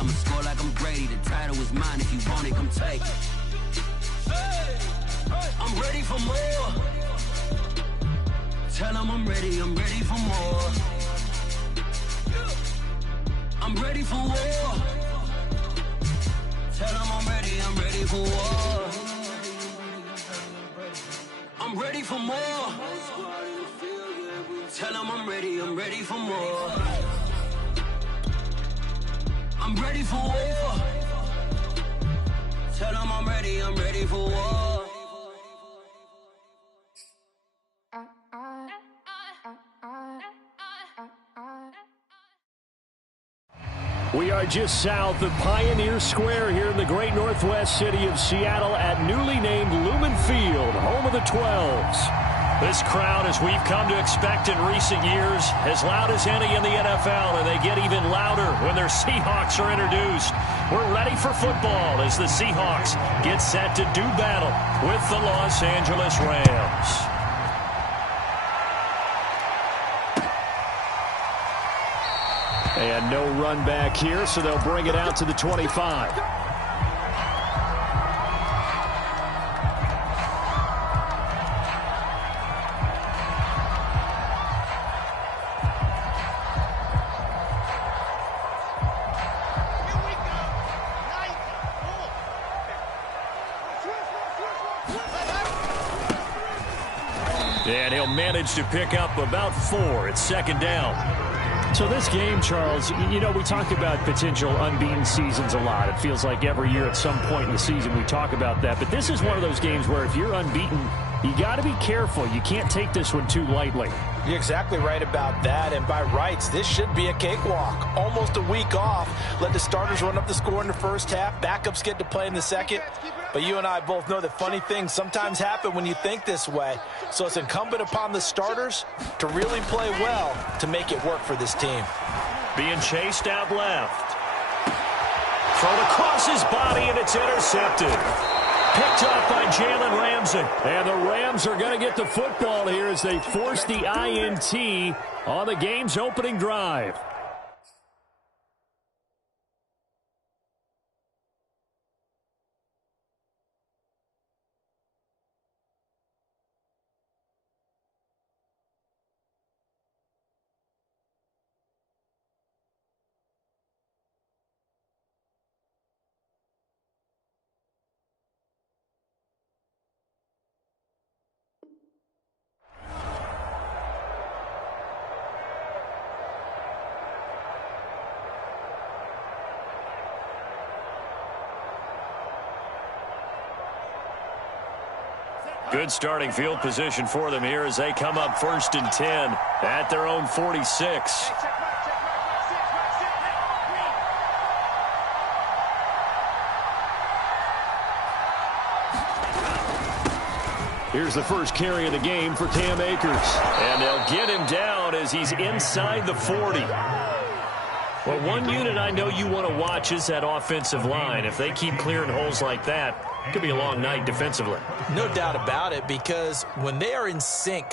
I'ma score like I'm Brady. The title is mine. If you want it, come take it. I'm ready for more. Tell them I'm ready for more. I'm ready for war. Tell them I'm ready for war. I'm ready for more. Tell them I'm ready for more. I'm ready for war. Tell them I'm ready for war. We are just south of Pioneer Square here in the great northwest city of Seattle at newly named Lumen Field, home of the 12s. This crowd, as we've come to expect in recent years, as loud as any in the NFL, and they get even louder when their Seahawks are introduced. We're ready for football as the Seahawks get set to do battle with the Los Angeles Rams. And no run back here, so they'll bring it out to the 25. And he'll manage to pick up about 4. It's second down. So this game, Charles, you know, we talk about potential unbeaten seasons a lot. It feels like every year at some point in the season we talk about that. But this is one of those games where if you're unbeaten, you got to be careful. You can't take this one too lightly. You're exactly right about that. And by rights, this should be a cakewalk. Almost a week off. Let the starters run up the score in the first half. Backups get to play in the second. But you and I both know that funny things sometimes happen when you think this way. So it's incumbent upon the starters to really play well to make it work for this team. Being chased out left. Thrown across his body, and it's intercepted. Picked up by Jalen Ramsey. And the Rams are going to get the football here as they force the INT on the game's opening drive. Good starting field position for them here as they come up 1st and 10 at their own 46. Here's the first carry of the game for Cam Akers. And they'll get him down as he's inside the 40. Well, one unit I know you want to watch is that offensive line. If they keep clearing holes like that, it could be a long night defensively. No doubt about it, because when they are in sync,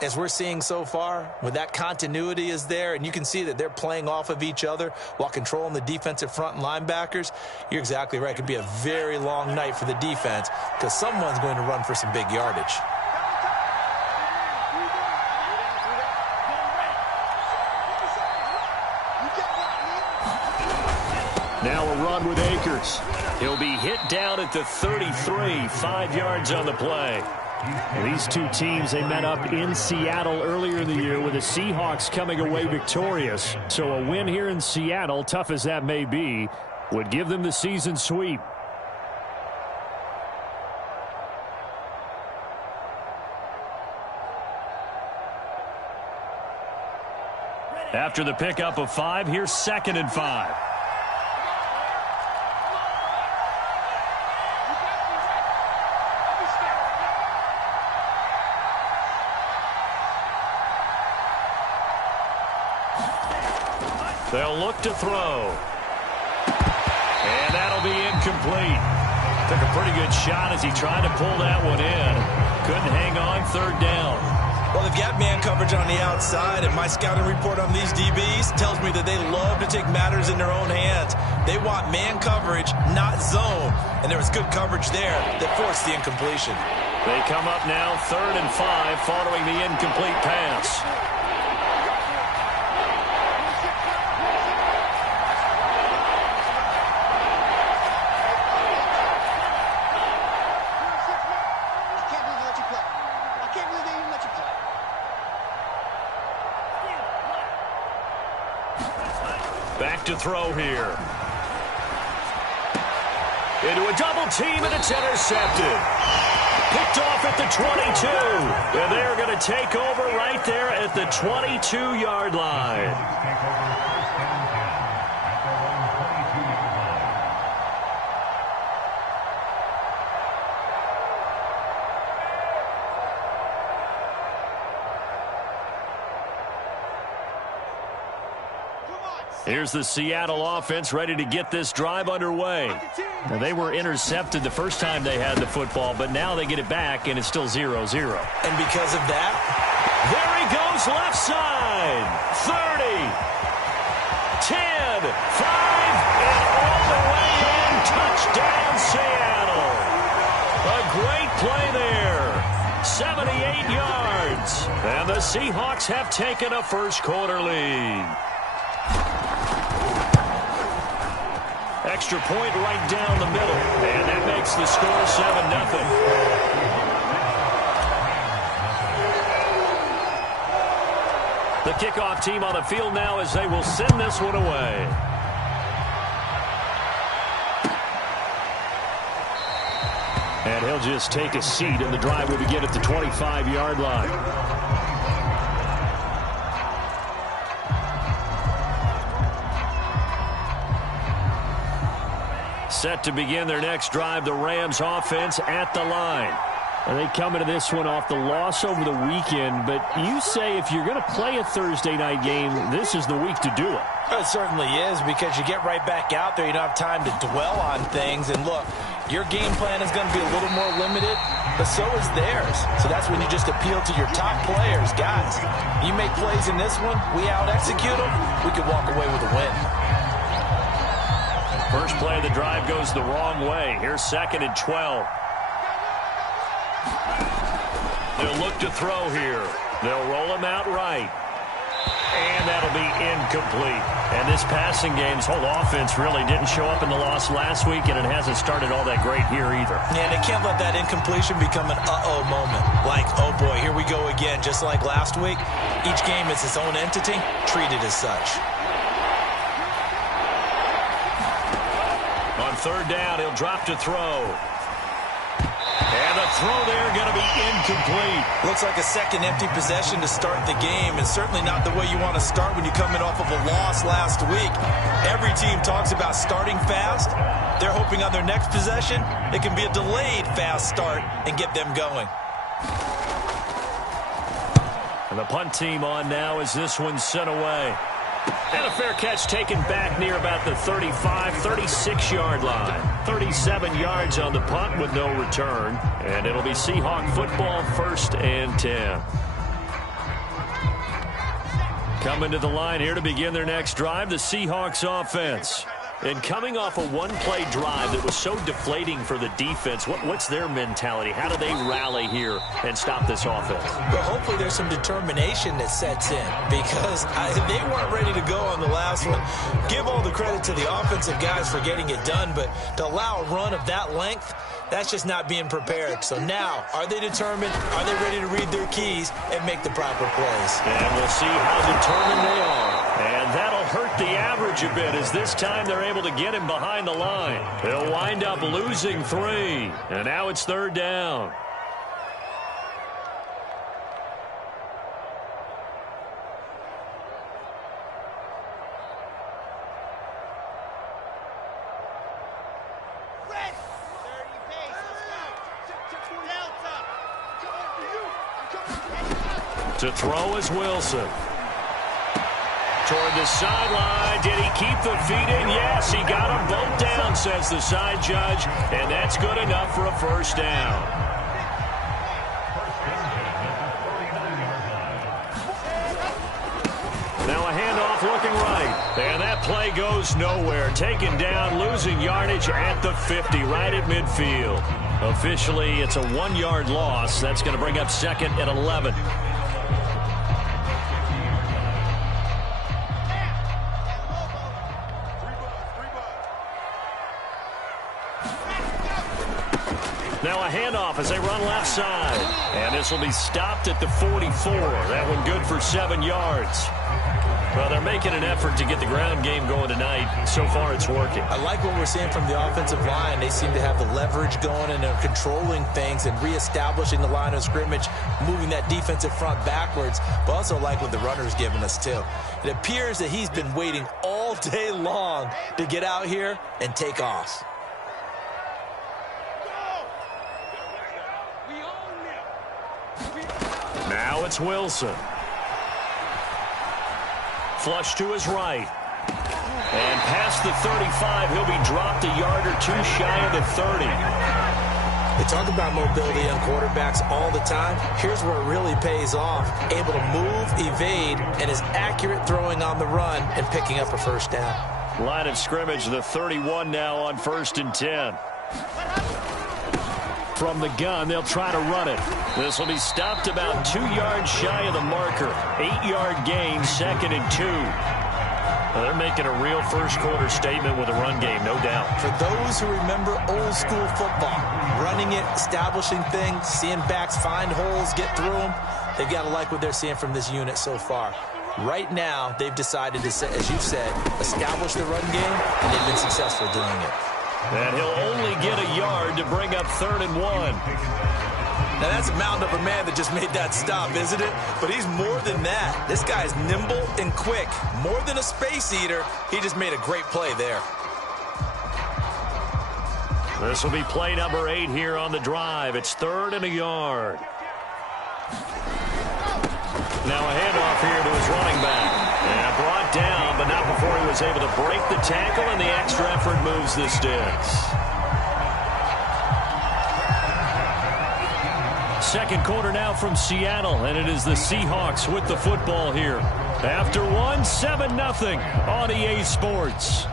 as we're seeing so far, when that continuity is there, and you can see that they're playing off of each other while controlling the defensive front and linebackers, you're exactly right. It could be a very long night for the defense because someone's going to run for some big yardage. Now a run with Akers. He'll be hit down at the 33, 5 yards on the play. These two teams, they met up in Seattle earlier in the year with the Seahawks coming away victorious. So a win here in Seattle, tough as that may be, would give them the season sweep. After the pickup of 5, here's 2nd and 5. They'll look to throw. And that'll be incomplete. Took a pretty good shot as he tried to pull that one in. Couldn't hang on 3rd down. Well, they've got man coverage on the outside, and my scouting report on these DBs tells me that they love to take matters in their own hands. They want man coverage, not zone, and there was good coverage there that forced the incompletion. They come up now 3rd and 5 following the incomplete pass. Back to throw here. Into a double team, and it's intercepted. Picked off at the 22. And they're going to take over right there at the 22-yard line. Here's the Seattle offense ready to get this drive underway. Now, they were intercepted the first time they had the football, but now they get it back, and it's still 0-0. And because of that, there he goes left side. 30, 10, 5, and all the way in. Touchdown, Seattle. A great play there. 78 yards. And the Seahawks have taken a first-quarter lead. Extra point right down the middle, and that makes the score 7-0. The kickoff team on the field now as they will send this one away. And he'll just take a seat, and the drive will begin at the 25-yard line. Set to begin their next drive, the Rams offense at the line. And they come into this one off the loss over the weekend, but you say if you're going to play a Thursday night game, this is the week to do it. It certainly is, because you get right back out there. You don't have time to dwell on things. And look, your game plan is going to be a little more limited, but so is theirs. So that's when you just appeal to your top players. Guys, you make plays in this one, we out-execute them, we could walk away with a win. First play of the drive goes the wrong way. Here's 2nd and 12. They'll look to throw here. They'll roll him out right. And that'll be incomplete. And this passing game's whole offense really didn't show up in the loss last week, and it hasn't started all that great here either. Yeah, they can't let that incompletion become an uh-oh moment. Like, oh boy, here we go again. Just like last week, each game is its own entity, treated as such. On 3rd down, he'll drop to throw. And the throw there going to be incomplete. Looks like a second empty possession to start the game, and certainly not the way you want to start when you're coming off of a loss last week. Every team talks about starting fast. They're hoping on their next possession it can be a delayed fast start and get them going. And the punt team on now as this one's sent away. And a fair catch taken back near about the 35, 36-yard line. 37 yards on the punt with no return. And it'll be Seahawk football, 1st and 10. Coming to the line here to begin their next drive, the Seahawks offense. And coming off a one-play drive that was so deflating for the defense, what's their mentality? How do they rally here and stop this offense? Well, hopefully there's some determination that sets in, because they weren't ready to go on the last one. Give all the credit to the offensive guys for getting it done, but to allow a run of that length, that's just not being prepared. So now, are they determined? Are they ready to read their keys and make the proper plays? And we'll see how determined they are. And that'll hurt the average a bit, as this time they're able to get him behind the line. They'll wind up losing 3. And now it's 3rd down. To throw is Wilson. Toward the sideline. Did he keep the feet in? Yes, he got them both down, says the side judge. And that's good enough for a 1st down. play goes nowhere. Taken down, losing yardage at the 50, right at midfield. Officially, it's a 1-yard loss. That's going to bring up second and 11. Now a handoff as they run left side. And this will be stopped at the 44. That one good for 7 yards. Well, they're making an effort to get the ground game going tonight. So far, it's working. I like what we're seeing from the offensive line. They seem to have the leverage going and are controlling things and reestablishing the line of scrimmage, moving that defensive front backwards. But also like what the runner's giving us, too. It appears that he's been waiting all day long to get out here and take off. Now it's Wilson. Flush to his right. And past the 35, he'll be dropped a yard or two shy of the 30. They talk about mobility on quarterbacks all the time. Here's where it really pays off. Able to move, evade, and is accurate throwing on the run and picking up a first down. Line of scrimmage, the 31 now on 1st and 10. From the gun, they'll try to run it. This will be stopped about 2 yards shy of the marker. 8-yard gain, 2nd and 2. Well, they're making a real first-quarter statement with a run game, no doubt. For those who remember old-school football, running it, establishing things, seeing backs find holes, get through them, they've got to like what they're seeing from this unit so far. Right now, they've decided to, as you said, establish the run game, and they've been successful doing it. And he'll only get a yard to bring up 3rd and 1. Now, that's a mountain of a man that just made that stop, isn't it? But he's more than that. This guy's nimble and quick. More than a space eater, he just made a great play there. This will be play number 8 here on the drive. It's 3rd and a yard. Now a handoff here to his running back. And brought down, but not before he was able to break the tackle, and the extra effort moves the sticks. Second quarter now from Seattle, and it is the Seahawks with the football here. After one, 7-0 on EA Sports.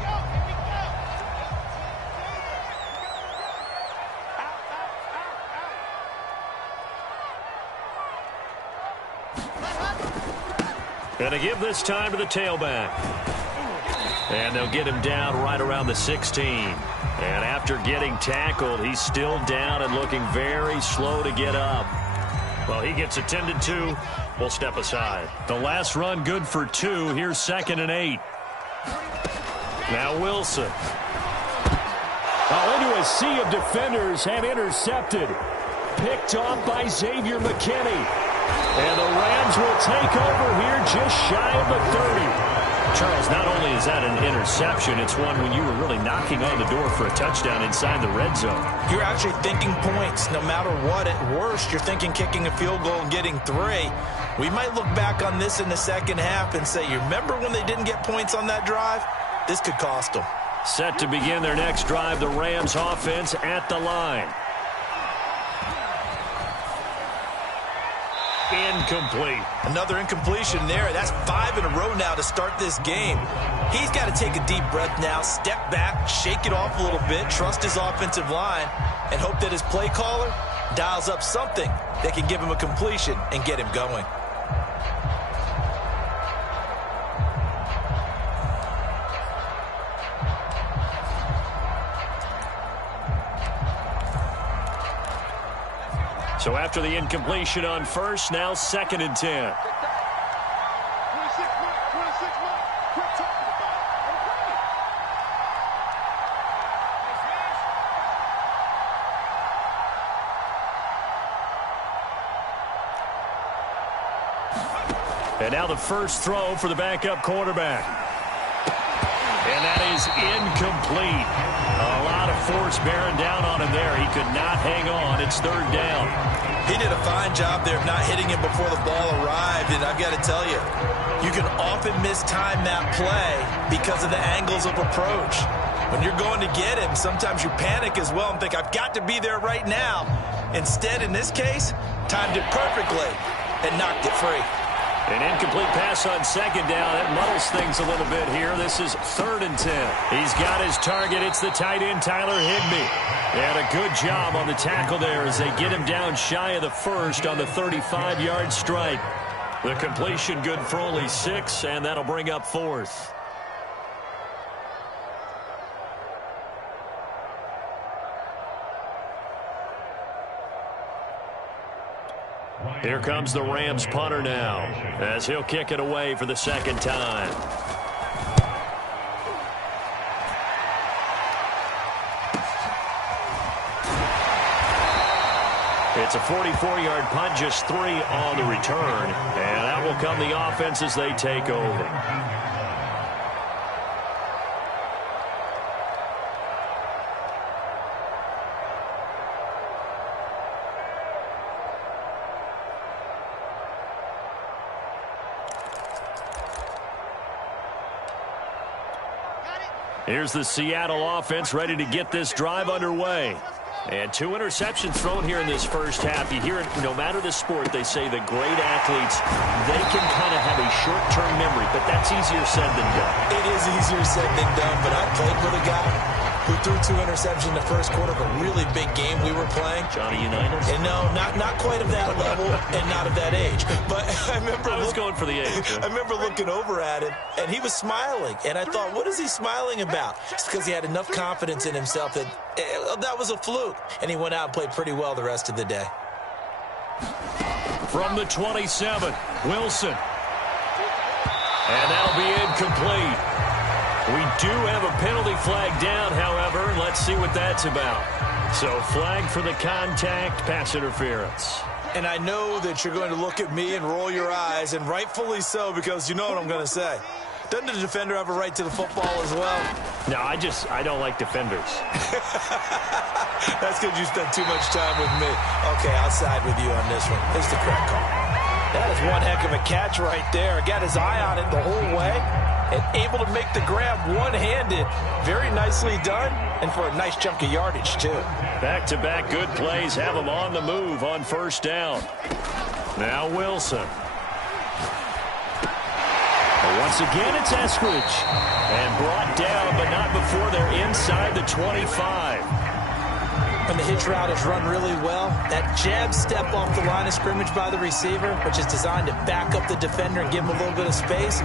Going to give this time to the tailback. And they'll get him down right around the 16. And after getting tackled, he's still down and looking very slow to get up. Well, he gets attended to. We'll step aside. The last run good for 2. Here's 2nd and 8. Now Wilson. Into a sea of defenders and intercepted. Picked off by Xavier McKinney. And the Rams will take over here just shy of the 30. Charles, not only is that an interception, it's one when you were really knocking on the door for a touchdown inside the red zone. You're actually thinking points. No matter what, at worst, you're thinking kicking a field goal and getting 3. We might look back on this in the second half and say, you remember when they didn't get points on that drive? This could cost them. Set to begin their next drive, the Rams offense at the line. Incomplete. Another incompletion there. That's 5 in a row now to start this game. He's got to take a deep breath now, step back, shake it off a little bit, trust his offensive line, and hope that his play caller dials up something that can give him a completion and get him going. So after the incompletion on first, now 2nd and 10. And now the first throw for the backup quarterback. And that is incomplete. A lot of force bearing down on him there. He could not hang on. It's 3rd down. He did a fine job there of not hitting him before the ball arrived. And I've got to tell you, you can often mistime that play because of the angles of approach. When you're going to get him, sometimes you panic as well and think, I've got to be there right now. Instead, in this case, timed it perfectly and knocked it free. An incomplete pass on second down. That muddles things a little bit here. This is 3rd and 10. He's got his target. It's the tight end, Tyler Higbee. And a good job on the tackle there as they get him down shy of the first on the 35-yard strike. The completion good for only 6, and that'll bring up 4th. Here comes the Rams punter now as he'll kick it away for the 2nd time. It's a 44-yard punt, just 3 on the return, and that will come the offense as they take over. Here's the Seattle offense ready to get this drive underway. And 2 interceptions thrown here in this first half. You hear it, no matter the sport, they say the great athletes, they can kind of have a short-term memory, but that's easier said than done. It is easier said than done, but I played with a guy who threw 2 interceptions in the first quarter of a really big game we were playing. Johnny Unitas? And no, not quite of that level and not of that age. But I remember I was going for the age. I remember looking over at him, and he was smiling. And I thought, what is he smiling about? It's because he had enough confidence in himself that that was a fluke. And he went out and played pretty well the rest of the day. From the 27, Wilson. And that'll be incomplete. We do have a penalty flag down, however. Let's see what that's about. So flag for the contact, pass interference. And I know that you're going to look at me and roll your eyes, and rightfully so, because you know what I'm going to say. Doesn't the defender have a right to the football as well? No, I don't like defenders. That's because you spent too much time with me. Okay, I'll side with you on this one. It's the correct call. That is one heck of a catch right there. Got his eye on it the whole way and able to make the grab one-handed. Very nicely done, and for a nice chunk of yardage, too. Back-to-back good plays have him on the move on 1st down. Now Wilson. Once again, it's Eskridge. And brought down, but not before they're inside the 25. And the hitch route is run really well. That jab step off the line of scrimmage by the receiver, which is designed to back up the defender and give him a little bit of space.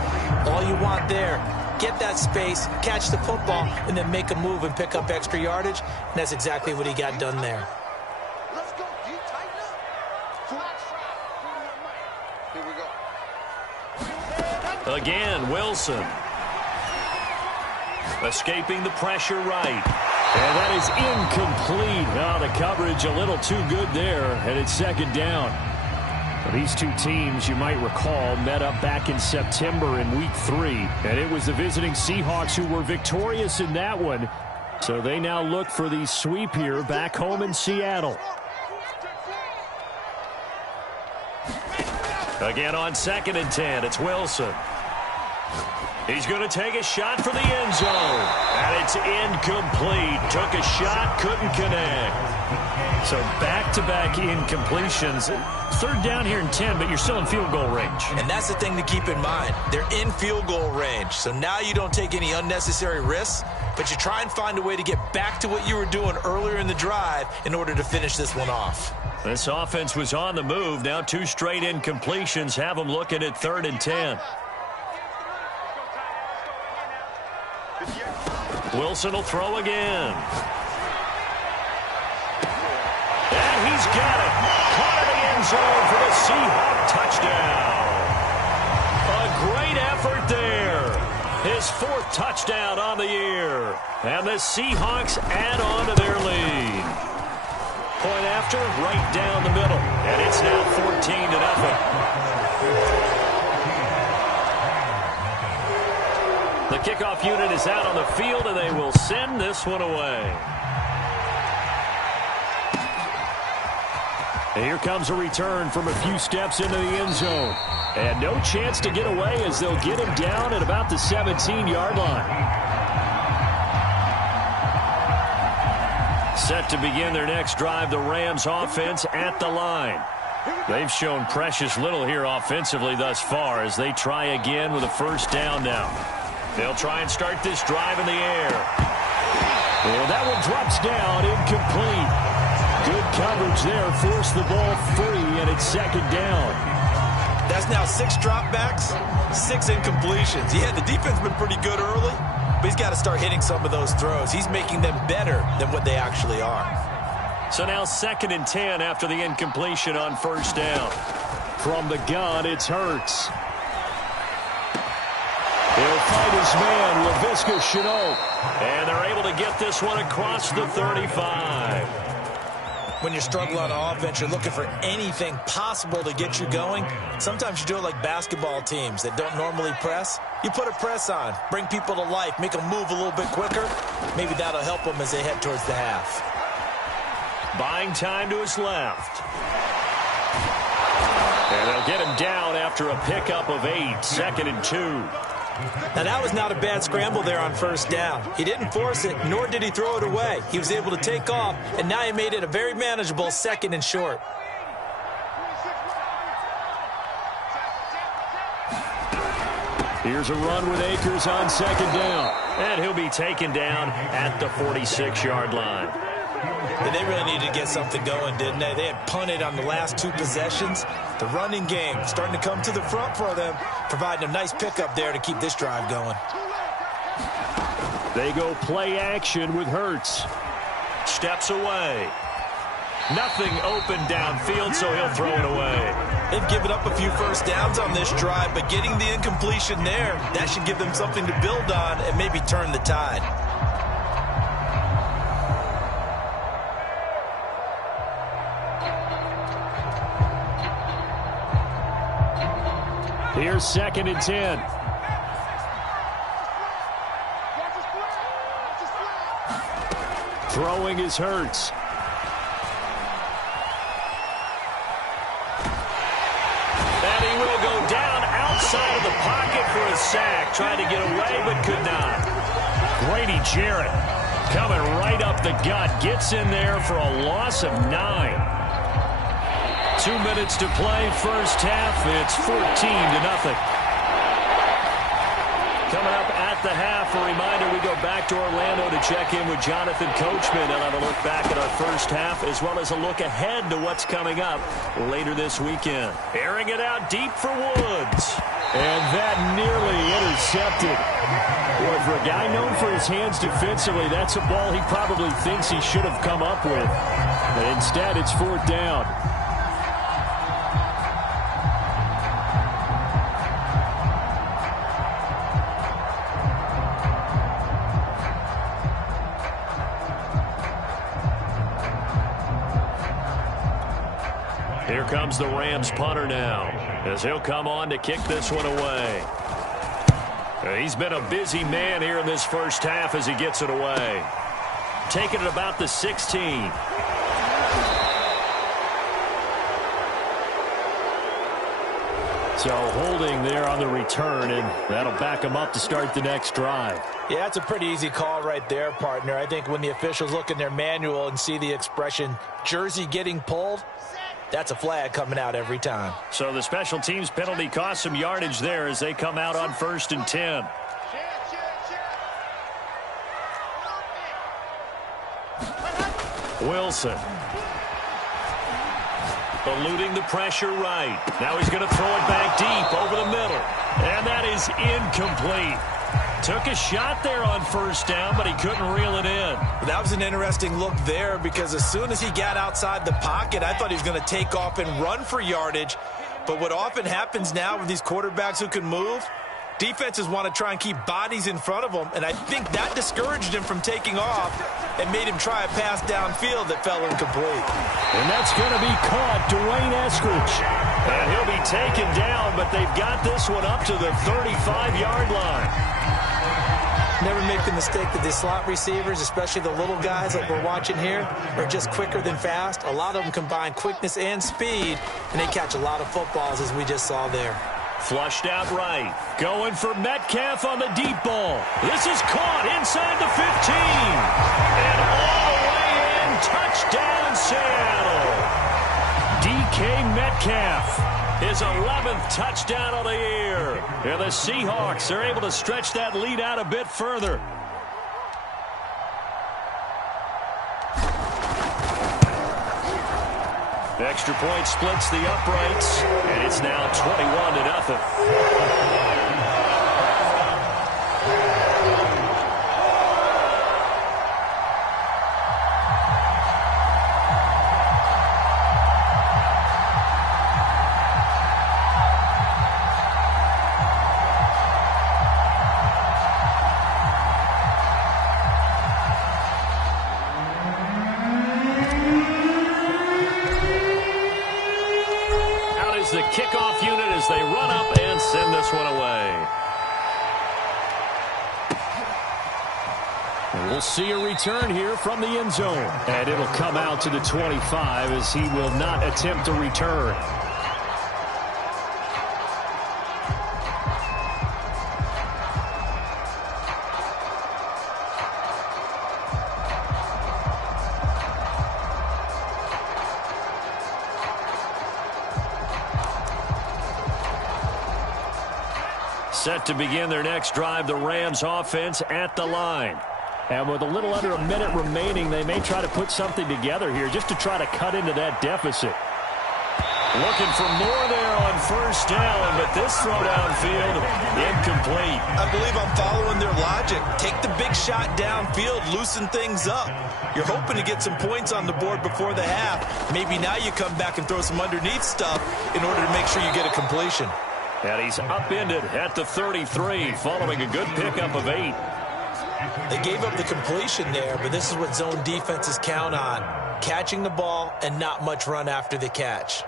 All you want there, get that space, catch the football, and then make a move and pick up extra yardage. And that's exactly what he got done there. Let's go. Do you tighten up? Flat shot. Here we go. Again, Wilson. Escaping the pressure right. And that is incomplete. Oh, the coverage a little too good there, and it's 2nd down. These two teams, you might recall, met up back in September in Week 3. And it was the visiting Seahawks who were victorious in that one. So they now look for the sweep here back home in Seattle. Again on 2nd and 10, it's Wilson. He's going to take a shot for the end zone. And it's incomplete. Took a shot, couldn't connect. So back-to-back incompletions. 3rd down here and 10, but you're still in field goal range. And that's the thing to keep in mind. They're in field goal range. So now you don't take any unnecessary risks, but you try and find a way to get back to what you were doing earlier in the drive in order to finish this one off. This offense was on the move. Now 2 straight incompletions have them looking at 3rd and 10. Wilson will throw again. And he's got it. Caught in the end zone for the Seahawk touchdown. A great effort there. His 4th touchdown on the year. And the Seahawks add on to their lead. Point after, right down the middle. And it's now 14-0. The kickoff unit is out on the field, and they will send this one away. And here comes a return from a few steps into the end zone. And no chance to get away as they'll get him down at about the 17-yard line. Set to begin their next drive, the Rams offense at the line. They've shown precious little here offensively thus far as they try again with a first down now. They'll try and start this drive in the air. And that one drops down, incomplete. Good coverage there, forced the ball free, and it's second down. That's now 6 dropbacks, 6 incompletions. Yeah, the defense has been pretty good early, but he's got to start hitting some of those throws. He's making them better than what they actually are. So now 2nd and 10 after the incompletion on first down. From the gun, it's Hurts. He'll fight his man, Laviska Shenault. And they're able to get this one across the 35. When you're struggling on offense, you're looking for anything possible to get you going. Sometimes you do it like basketball teams that don't normally press. You put a press on, bring people to life, make them move a little bit quicker. Maybe that'll help them as they head towards the half. Buying time to his left. And they'll get him down after a pickup of 8, 2nd and 2. Now, that was not a bad scramble there on first down. He didn't force it, nor did he throw it away. He was able to take off, and now he made it a very manageable 2nd and short. Here's a run with Akers on 2nd down. And he'll be taken down at the 46-yard line. And they really needed to get something going, didn't they? They had punted on the last 2 possessions. The running game starting to come to the front for them, providing a nice pickup there to keep this drive going. They go play action with Hurts. Steps away. Nothing open downfield, so he'll throw it away. They've given up a few first downs on this drive, but getting the incompletion there, that should give them something to build on and maybe turn the tide. Here's 2nd and 10. Throwing is Hurts. And he will go down outside of the pocket for a sack. Tried to get away, but could not. Grady Jarrett coming right up the gut. Gets in there for a loss of 9. 2 minutes to play, first half. It's 14-0. Coming up at the half, a reminder, we go back to Orlando to check in with Jonathan Coachman and have a look back at our first half, as well as a look ahead to what's coming up later this weekend. Airing it out deep for Woods. And that nearly intercepted. Boy, for a guy known for his hands defensively, that's a ball he probably thinks he should have come up with. But instead, it's 4th down. Here comes the Rams punter now, as he'll come on to kick this one away. He's been a busy man here in this first half as he gets it away. Taking it about the 16. So holding there on the return, and that'll back him up to start the next drive. Yeah, it's a pretty easy call right there, partner. I think when the officials look in their manual and see the expression, jersey getting pulled, that's a flag coming out every time. So the special teams penalty cost some yardage there as they come out on 1st and 10. Wilson. Eluding the pressure right. Now he's going to throw it back deep over the middle. And that is incomplete. Took a shot there on first down, but he couldn't reel it in. That was an interesting look there because as soon as he got outside the pocket, I thought he was going to take off and run for yardage. But what often happens now with these quarterbacks who can move, defenses want to try and keep bodies in front of them, and I think that discouraged him from taking off and made him try a pass downfield that fell incomplete. And that's going to be caught, Dwayne Eskridge. And he'll be taken down, but they've got this one up to the 35-yard line. Never make the mistake that the slot receivers, especially the little guys like we're watching here, are just quicker than fast. A lot of them combine quickness and speed, and they catch a lot of footballs, as we just saw there. Flushed out right. Going for Metcalf on the deep ball. This is caught inside the 15. And all the way in. Touchdown, Seattle. DK Metcalf Metcalf, his 11th touchdown of the year. And the Seahawks are able to stretch that lead out a bit further. Extra point splits the uprights, and it's now 21-0. The kickoff unit as they run up and send this one away. And we'll see a return here from the end zone. And it'll come out to the 25 as he will not attempt a return. Set to begin their next drive, the Rams offense at the line. And with a little under a minute remaining, they may try to put something together here just to try to cut into that deficit. Looking for more there on first down, but this throw downfield, incomplete. I believe I'm following their logic. Take the big shot downfield, loosen things up. You're hoping to get some points on the board before the half. Maybe now you come back and throw some underneath stuff in order to make sure you get a completion. And he's upended at the 33, following a good pickup of 8. They gave up the completion there, but this is what zone defenses count on. Catching the ball and not much run after the catch.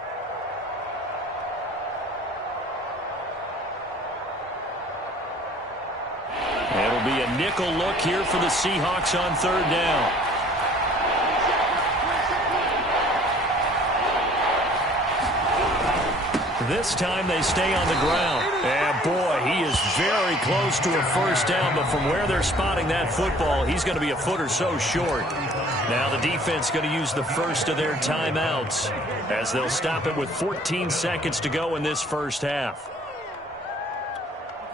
It'll be a nickel look here for the Seahawks on third down. This time they stay on the ground. And boy, he is very close to a first down, but from where they're spotting that football, he's going to be a foot or so short. Now the defense going to use the first of their timeouts as they'll stop it with 14 seconds to go in this first half.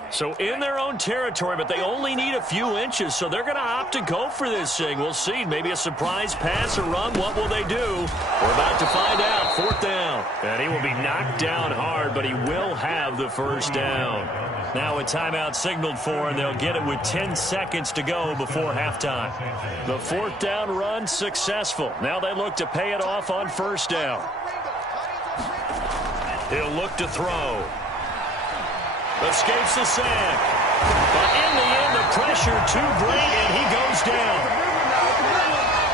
So in their own territory, but they only need a few inches, so they're going to opt to go for this thing. We'll see. Maybe a surprise pass or run. What will they do? We're about to find out. Fourth down. And he will be knocked down hard, but he will have the first down. Now a timeout signaled for, and they'll get it with 10 seconds to go before halftime. The fourth down run successful. Now they look to pay it off on first down. He'll look to throw. Escapes the sack. But in the end, the pressure too great, and he goes down.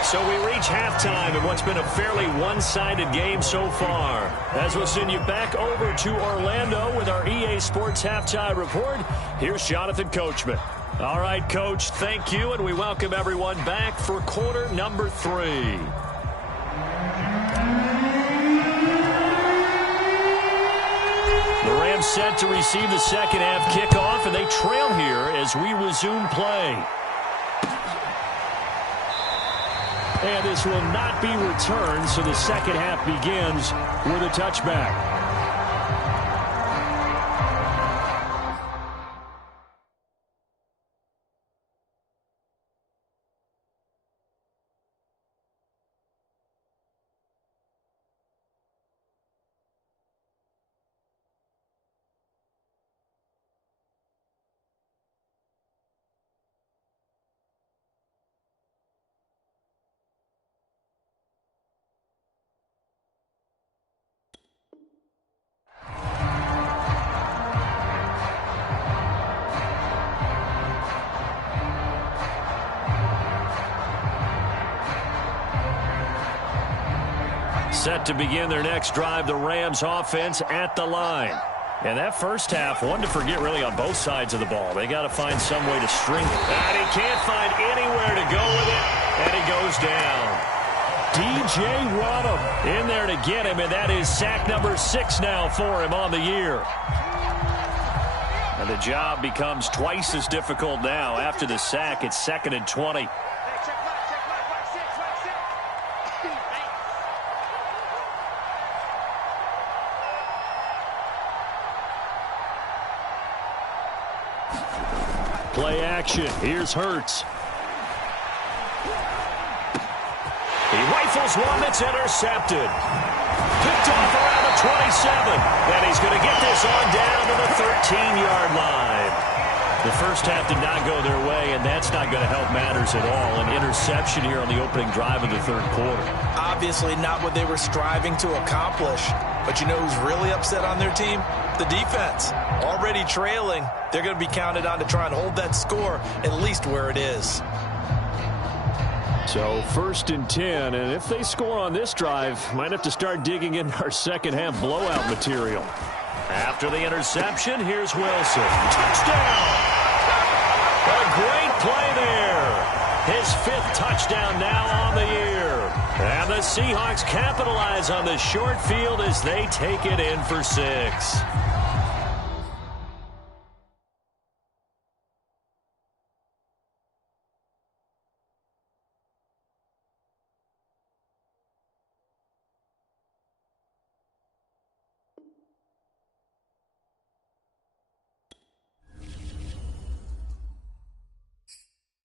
So we reach halftime in what's been a fairly one-sided game so far. As we'll send you back over to Orlando with our EA Sports Halftime Report, here's Jonathan Coachman. All right, Coach, thank you, and we welcome everyone back for quarter number 3. The Rams set to receive the second half kickoff, and they trail here as we resume play. And this will not be returned, so the second half begins with a touchback. Set to begin their next drive, the Rams offense at the line. And that first half, one to forget really on both sides of the ball. They got to find some way to string it. And he can't find anywhere to go with it, and he goes down. DJ Rodham in there to get him, and that is sack number 6 now for him on the year. And the job becomes twice as difficult now after the sack. It's 2nd and 20. Play action. Here's Hurts. He rifles one that's intercepted. Picked off around the 27. And he's going to get this on down to the 13-yard line. The first half did not go their way, and that's not going to help matters at all. An interception here on the opening drive of the third quarter. Obviously not what they were striving to accomplish. But you know who's really upset on their team? The defense. Already trailing. They're going to be counted on to try and hold that score at least where it is. So 1st and 10, and if they score on this drive, might have to start digging in our second half blowout material. After the interception, here's Wilson. Touchdown! What a great play there. His 5th touchdown now on the year. And the Seahawks capitalize on the short field as they take it in for 6.